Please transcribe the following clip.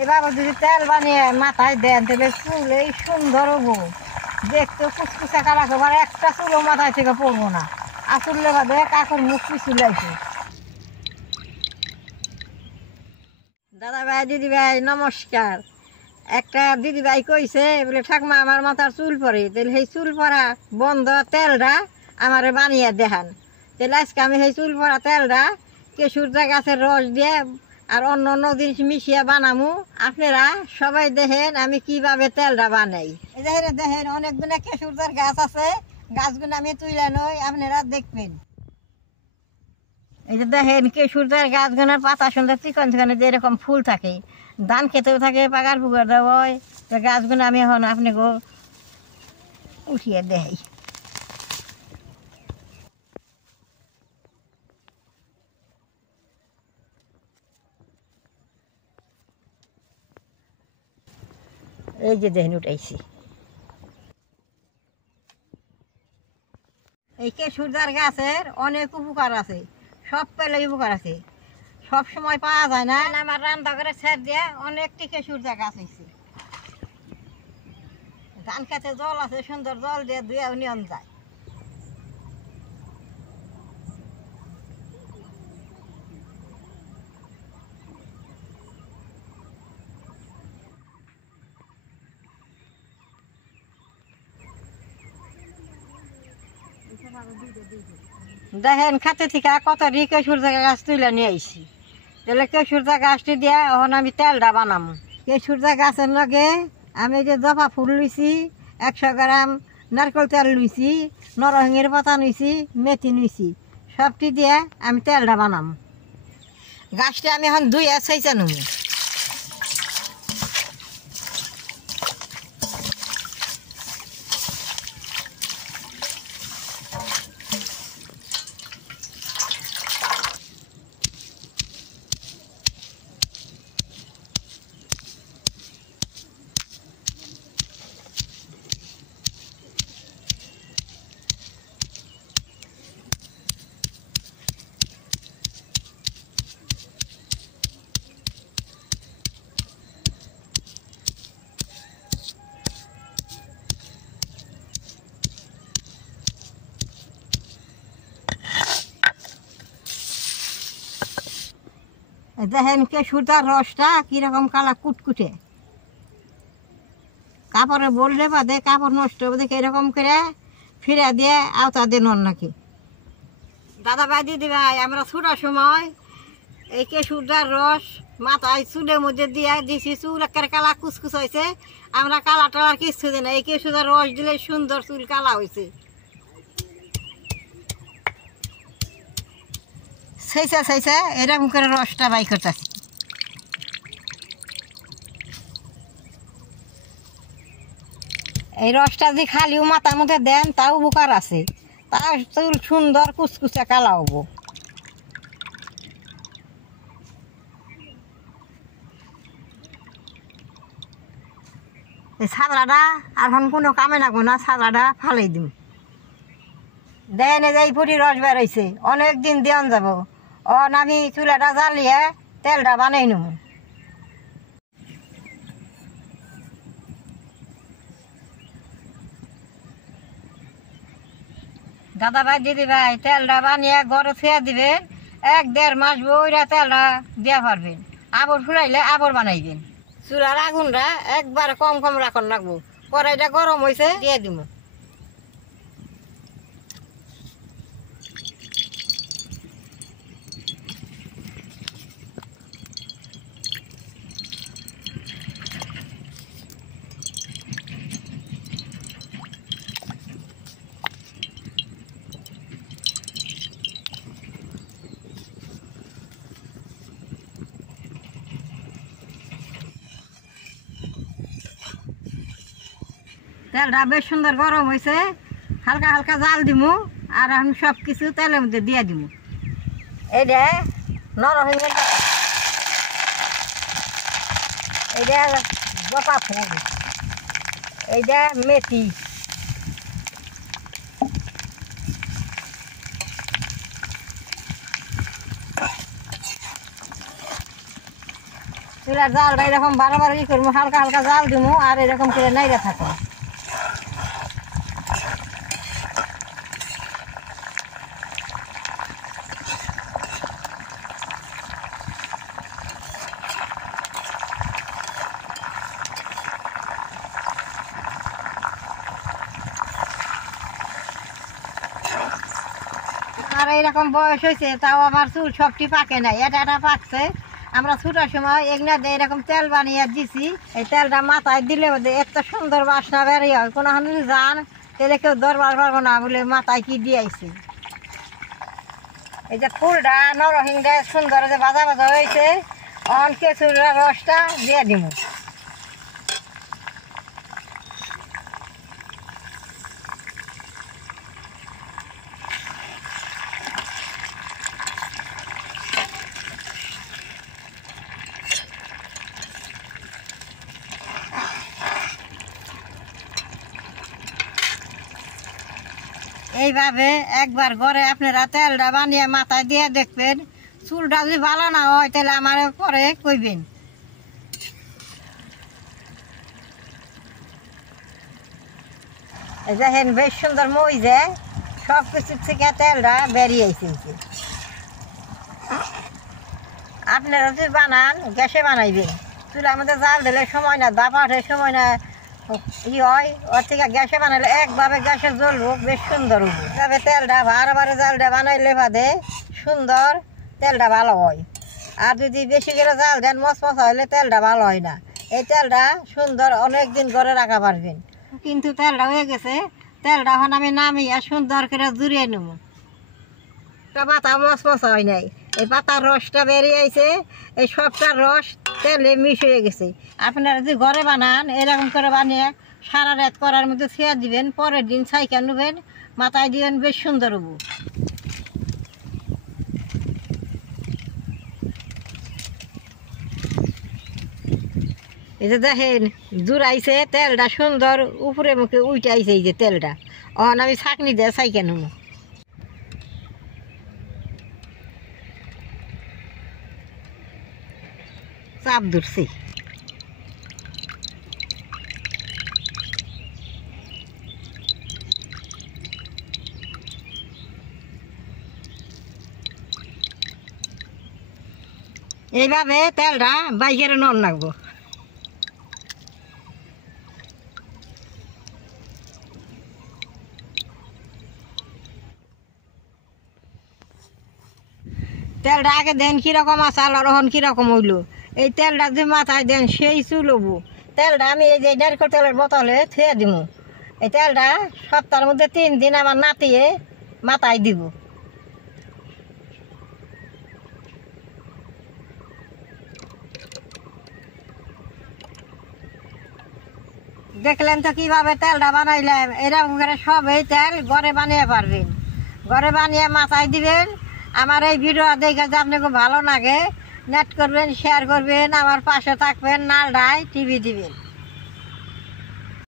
এইভাবে যদি তেল বানিয়ে মাথায় দেন তাহলে চুল এই সুন্দর হবো, দেখতে কুচকুচা কালা খাবার, একটা চুলও মাথায় থেকে পড়বো না। আসলে বাদে কাকুর মুখ পিছুলাইছে। দাদা ভাই দিদি ভাই নমস্কার। একটা দিদি ভাই কইছে বলে ঠাকমা আমার মাথার চুল পরে, তাহলে সেই চুল পরা বন্ধ তেলটা আমারে বানিয়ে দেখান। তাহলে আজকে আমি সেই চুল পরা তেলটা কেশুরটা গাছের রস দিয়ে আর অন্য অন্য জিনিস মিশিয়ে বানামু। আপনারা সবাই দেখেন আমি কিভাবে তেলটা বানাই। এই দেখেন দেখেন অনেকগুলো কেশুরদার গাছ আছে, গাছগুলো আমি তুলে নই, আপনারা দেখবেন। এই যে দেখেন কেশুরদার গাছগুলোর পাতা সুন্দর চিকন চিকন যেরকম ফুল থাকে, ধান খেতেও থাকে, পাকার পুকুর দেওয়া হয়। তো গাছগুলো আমি এখন আপনাকে উঠিয়ে দেই। এই যে দেখেন উঠাইছি। এই কেশুরদার গাছের অনেক উপকার আছে, সব পেলে উপকার আছে, সব সময় পাওয়া যায় না। আমার রান্না করে ছেড় দিয়ে অনেকটি কেশুরদা গাছ হয়েছে। ধান খেতে জল আছে, সুন্দর জল দিয়ে ধুয়ে নিয়ম যায়। দেখেন খাতে থেকে কত কেশুরদা গাছ তুলে নিয়ে আইছি। তাহলে কেশুরদা গাছটি দিয়ে এখন আমি তেলটা বানাবো। কেশুরদা গাছের লগে আমি যে জবা ফুল লুইছি, 100 গ্রাম নারকেল তেল লুইছি, নরসিংহের পাতা নিছি, মেথি নিছি, সবটি দিয়ে আমি তেলটা বানাবো। গাছটা আমি এখন ধুয়ে সেইচা নেব। দেখেন কেশুরদার রসটা কিরকম কালা কুটকুটে, কাপড়ে বললে বাদে কাপড় নষ্ট হবে দেখে এরকম করে ফিরে দিয়ে আওতা দেন নাকি। দাদা ভাই দিদি ভাই আমরা ছোটার সময় এই কেশুরদার রস মাথায় চুলের মধ্যে দিয়ে দিছি, চুল একেবারে কালা কুচকুচ হয়েছে। আমরা কালা টালার কিছু দিই না, এই কেশুরদার রস দিলে সুন্দর চুল কালা হয়েছে। সেইসা সেইসা এরকম করে রসটা বাই করতেছি। এই রসটা যদি খালিও মাথার মধ্যে দেন তাও উপকার আছে, তাও চুল সুন্দর কুচকুচে কালা হবো। এই ছাদরাটা এখন কোনো কামে লাগবো না, ছাদরাটা ফালাই দিম। দেন এই যে এই ফুটি রস বেরোইছে, অনেক দিন দেওয়ান যাব। আমি চুলাটা জ্বালিয়ে তেলটা বানাই নেব। দাদা ভাই দিদি ভাই তেলটা বানিয়ে ঘরে ছুঁয়ে দিবেন, 1-1.5 মাস বইরা তেলটা দিয়ে পারবেন। আবর ফুরাইলে আবর বানাইবেন। চুলার আগুনটা একবার কম কম রাখন রাখবো, কড়াইটা গরম হয়েছে দিয়ে দিব। তেলটা বেশ সুন্দর গরম হয়েছে, হালকা হালকা জাল দিমু আর এখন সব কিছু তেলের মধ্যে দিয়ে দিমু। এইটা নরসিংহের, এইটা জপা ফুল, এইটা মেথি, চুলার জালটা এরকম বারবার ই করবো, হালকা হালকা জাল দিব আর এরকম করে নাইড়া থাকো। আর এইরকম বয়স হয়েছে তাও আমার চুল সবটি পাকে নাই, এটা এটা পাকছে। আমরা ছোটার সময় এগুলা দিয়ে এরকম তেল বানিয়ে দিছি, এই তেলটা মাথায় দিলে এত সুন্দর বাসনা বেরিয়ে হয়, কোনো যদি যান তাহলে কেউ দরবার পারবো না বলে মাথায় কি দিয়েছি। এই যে ফুলটা নরসিংহটা সুন্দর যে ভাজা ভাজা হয়েছে, অন কেঁচুর রসটা দিয়ে দিব। এইভাবে একবার ঘরে আপনারা তেলটা বানিয়ে মাথায় দিয়ে দেখবেন, চুলটা যদি ভালো না হয় তাহলে আমার পরে কইবেন। এই দেখেন বেশ সুন্দর মইজে সব কিছুর থেকে তেলটা বেরিয়েছে। আপনারা যদি বানান গ্যাসে বানাইবেন, চুলার মধ্যে জাল দিলে সময় না, দাপাটের সময় না ই হয়, ওর থেকে গ্যাসে বানাইলে একভাবে গ্যাসে জ্বলবো, বেশ সুন্দর হবে। তবে তেলটা বারে জালটা বানাইলে বাদে সুন্দর তেলটা ভালো হয়। আর যদি বেশি করে জাল দেন মচমচা হইলে তেলটা ভালো হয় না। এই তেলটা সুন্দর অনেক দিন করে রাখা পারবেন। কিন্তু তেলটা হয়ে গেছে, তেলটা এখন আমি নামিয়ে সুন্দর করে জুড়িয়ে নেব। পাতা মচমচা হয় নাই, এই পাতার রসটা বেরিয়ে আইছে, এই সবটার রস তেলে মিশ হয়ে গেছে। আপনারা যদি ঘরে বানান এরকম করে বানিয়ে সারা রাত করার মধ্যে ছেড়ে দিবেন, পরের দিন ছাইকা নেবেন, মাথায় দিবেন, বেশ সুন্দর হবো। এই যে দেখেন জুড়াইছে, তেলটা সুন্দর উপরে মুখে উল্টাইছে। এই যে তেলটা অহন আমি ছাঁকনি দিয়ে ছাইকা নেব। চাপ ধরছি। এইভাবে তেলটা বাইকের নন লাগবো। তেলটা আগে দেন কিরকম আসাল আর এখন কিরকম হইলো, এই তেলটা যদি মাথায় দেন সেই চুল হবো। তেলটা আমি এই যে নারকেল তেলের বোতলে থুয়ে দিব। এই তেলটা সপ্তাহের মধ্যে 3 দিন আমার নাতিয়ে মাথায় দিব। দেখলেন তো কিভাবে তেলটা বানাইলাম। এরকম করে সব এই তেল ঘরে বানিয়ে পারবেন, ঘরে বানিয়ে মাথায় দিবেন। আমার এই ভিডিও দেখে যদি আপনাকে ভালো লাগে, নেট করবেন, শেয়ার করবেন, আমার পাশে থাকবেন, নালডায় টিভি দিবেন।